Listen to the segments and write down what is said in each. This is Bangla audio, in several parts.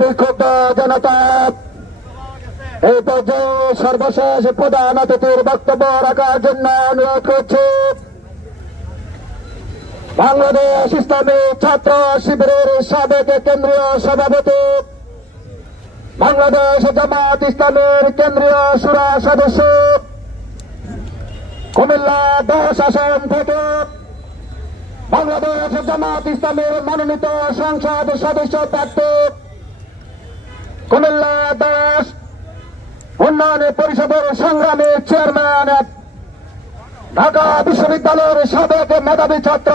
বিক্ষুব্ধ জনতা। এই পর্যায়ে সর্বশেষ প্রধান অতিথির বক্তব্য রাখার জন্য অনুরোধ করছি। বাংলাদেশ ইসলামী ছাত্র শিবিরের সাবেক কেন্দ্রীয় সভাপতি, বাংলাদেশ জামাত ইসলামের কেন্দ্রীয় সুরা সদস্য, কুমিল্লা দশ আসন থেকে বাংলাদেশ জামাত ইসলামের মনোনীত সংসদ সদস্য প্রার্থী কুমিল্লা দশ উন্নয়ন পরিষদের সংগ্রামী চেয়ারম্যান, ঢাকা বিশ্ববিদ্যালয়ের সাবেক মেধাবী ছাত্র,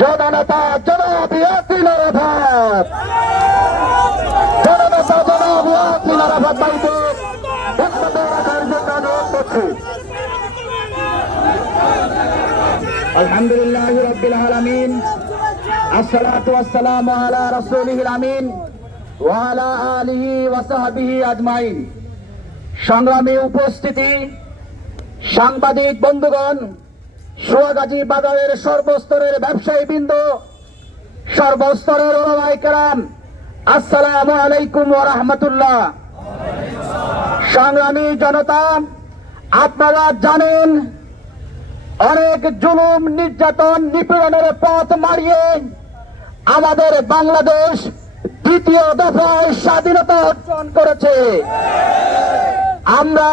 জননেতা, জনাব ইয়াসিন আরাফাত জননেতা, জনাব ইয়াসিন আরাফাত বাড়িতে বক্তব্য রাখার জন্য অনুরোধ করছি আলহামদুলিল্লাহ রব্বিল আলামিন। আসসালাতু ওয়াসসালামু আলা রাসূলিহিল আমিন। সংগ্রামী উপস্থিতি, সাংবাদিক বন্ধুগণ, সোয়াগাজী বাজারের সর্বস্তরের ব্যবসায়ী বৃন্দ সর্বস্তরের ওলামাই কেরাম আসসালামু আলাইকুম সংগ্রামী জনতা, আপনারা জানেন, অনেক জুলুম, নির্যাতন, নিপীড়নের পথ মারিয়ে আমাদের বাংলাদেশ দ্বিতীয় দফায় স্বাধীনতা অর্জন করেছে। আমরা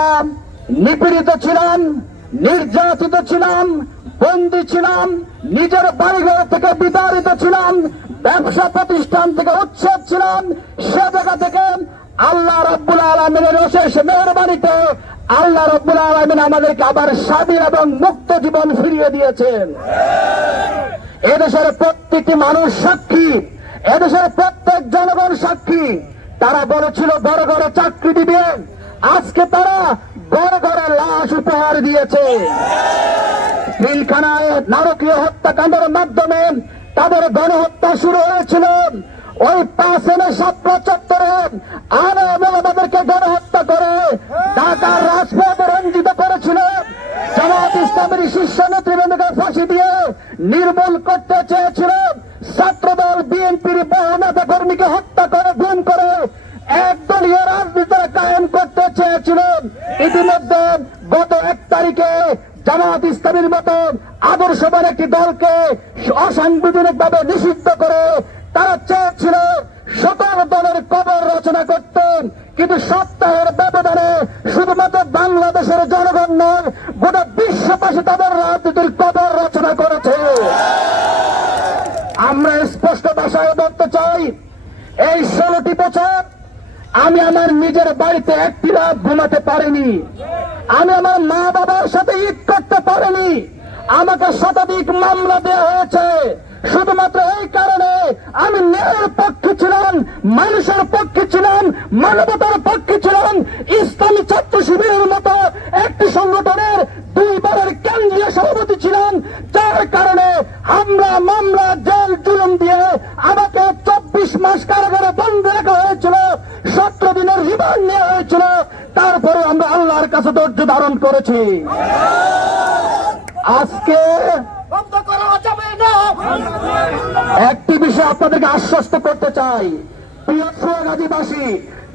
নিপীড়িত ছিলাম, নির্যাতিত ছিলাম, বন্দী ছিলাম, নিজের বাড়িঘর থেকে বিতাড়িত ছিলাম, ব্যবসা প্রতিষ্ঠান থেকে উচ্ছেদ ছিলাম, সে জায়গা থেকে আল্লাহ রব্বুল আলমিনের অশেষ মেহরবানিতে আল্লাহ রব্বুল আলমিন আমাদেরকে আবার স্বাধীন এবং মুক্ত জীবন ফিরিয়ে দিয়েছেন। এদেশের প্রত্যেকটি মানুষ সাক্ষী এদেশের প্রত্যেক জনগণ সাক্ষী। তারা বলেছিল, বড় বড় চাকরি দিবে। আজকে তারা বড় বড় লাশ উপহার দিয়েছে। পিলখানায় নারকীয় হত্যাকাণ্ডের মাধ্যমে তাদের গণহত্যা শুরু হয়েছিল। ওই পাঁচ এনে সাতটা চত্বরে আরও আমাদেরকে গণহত্যা করে ঢাকার রাজপথ রঞ্জিত করেছিল। জামাত ইসলামের শীর্ষ নেতৃবৃন্দকে ফাঁসি দিয়ে নির্মূল করতে চেয়েছিল। ছাত্রদল বিএনপির বহু কর্মীকে হত্যা করে গুম করে। একদলীয় রাজনীতি কায়েম করতে চেয়েছিল ইতিমধ্যে গত এক তারিখে জামাত ইসলামের মতো আদর্শবান একটি দলকে অসাংবিধানিক ভাবে নিষিদ্ধ করে তারা চেয়েছিল সকল দলের কবর রচনা করতেন। কিন্তু সপ্তাহের ব্যবধানে শুধুমাত্র বাংলাদেশের জনগণ নয়, গোটা বিশ্ববাসী তাদের রাজনীতির কবর রচনা করেছে। আমরা স্পষ্ট ভাষায় বলতে চাই, এই ষোলোটি বছর আমি আমার নিজের বাড়িতে একটি রাত ঘুমাতে পারিনি। আমি আমার মা বাবার সাথে ঈদ করতে পারিনি। আমাকে শতাধিক মামলা দেওয়া হয়েছে। শুধুমাত্র এই কারণে আমি ন্যায়ের পক্ষে ছিলাম, মানুষের পক্ষে ছিলাম, মানবতার পক্ষে ছিলাম। ইসলামী ছাত্র শিবিরের মতো একটি সংগঠনের দুইবারের কেন্দ্রীয় সভাপতি ছিলাম, যার কারণে হামলা, মামলা রিমান্ড নেওয়া হয়েছিল। তারপরে আমরা আল্লাহর কাছে ধৈর্য ধারণ করেছি। আজকে করা একটি বিষয় আপনাদেরকে আশ্বস্ত করতে চাই। প্রিয় সোয়াগাজীবাসী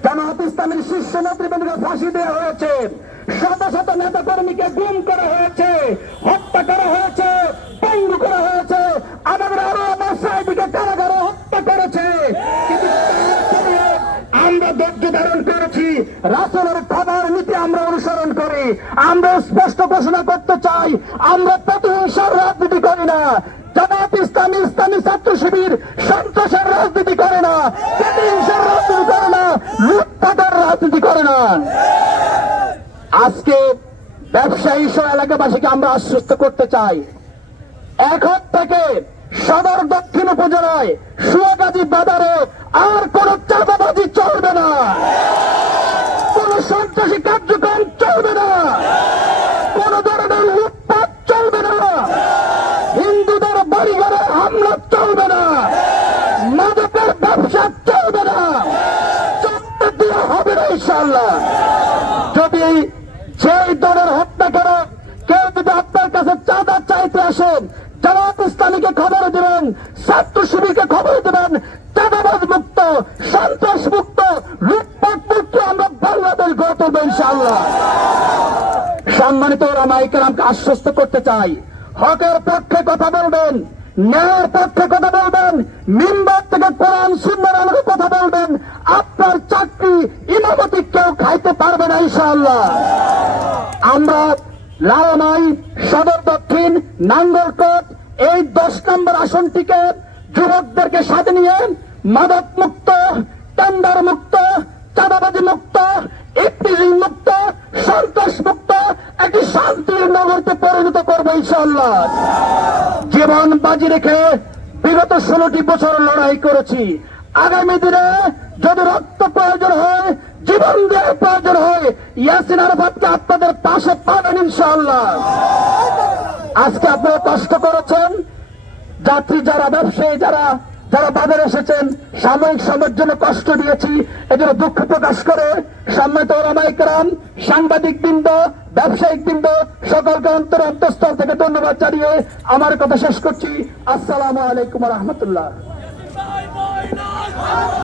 জামাত ইসলামের শীর্ষ নেতৃবৃন্দকে ফাঁসি দেওয়া হয়েছে। শত শত নেতা কর্মীকে গুম করা হয়েছে, হত্যা করা হয়েছে, পঙ্গু করা হয়েছে। আমাদের আরও আমার সাহেবকে কারাগারে হত্যা করেছে। আমরা ধৈর্য ধারণ করেছি। রাসুলের খাবার নীতি আমরা অনুসরণ করি। আমরা স্পষ্ট ঘোষণা করতে চাই, আমরা প্রতিহিংসার রাজনীতি করি না। জামাত ইসলামী ইসলামী ছাত্র শিবির রাজনীতি করে না, প্রতিহিংসার রাজনীতি করে না, লুটপাটের রাজনীতি করে না। আজকে ব্যবসায়ী সহ এলাকাবাসীকে আমরা আশ্বস্ত করতে চাই। এখন থেকে সদর দক্ষিণ উপজেলায় সুয়াগাজী বাজারে আর কোন চাঁদাবাজি চলবে না কোন সন্ত্রাসী কার্যক্রম চলবে না কোন ধরনের লুটপাট চলবে না হিন্দুদের বাড়িঘরে চলবে না। মাদকের ব্যবসা চলবে না। দেওয়া হবে না ইনশাল্লাহ যদি যেই দলের হত্যা করে, কেউ যদি আপনার কাছে চাঁদা চাইতে আসেন জামাত ইসলামীকে খবর দেবেন, ছাত্র শিবিরকে খবর দেবেন, চাঁদাবাজ মুক্ত, সন্ত্রাস মুক্ত, লুটপাট মুক্ত আমরা বাংলাদেশ গড়ে তুলবো ইনশাআল্লাহ। সম্মানিত রামাইকার আশ্বস্ত করতে চাই। হকের পক্ষে কথা বলবেন। ন্যায়ের পক্ষে কথা বলবেন। মিম্বার থেকে কোরআন সুন্দর আলোকে কথা বলবেন। আপনার চাকরি ইমামতি কেউ খাইতে পারবে না, ইনশাআল্লাহ। আমরা লালমাই, সদর দক্ষিণ, নাঙ্গলকোট, এই দশ নম্বর আসনটিকে যুবকদেরকে সাথে নিয়ে মাদক মুক্ত, টেন্ডার মুক্ত, চাঁদাবাজি মুক্ত ইফতিজিং মুক্ত, সন্ত্রাস মুক্ত শান্তির নগরতে পরিণত করব ইনশাল্লাহ জীবন বাজি রেখে বিগত ষোলোটি বছর লড়াই করেছি। আগামী দিনে যদি রক্ত প্রয়োজন হয়, জীবন দেওয়ার প্রয়োজন হয়, ইয়াসিন আরফাতকে আপনাদের পাশে পাবেন ইনশাআল্লাহ। আজকে আপনারা কষ্ট করেছেন। যাত্রী যারা, ব্যবসায়ী যারা যারা বাজারে এসেছেন, সাময়িক সময়ের জন্য কষ্ট দিয়েছি, এজন্য দুঃখ প্রকাশ করে সম্মানিত ওলামাইকরাম সাংবাদিক বৃন্দ ব্যবসায়িক বৃন্দ, সকলকে অন্তর অন্তঃস্থল থেকে ধন্যবাদ জানিয়ে আমার কথা শেষ করছি। আসসালামু আলাইকুম রহমতুল্লাহ।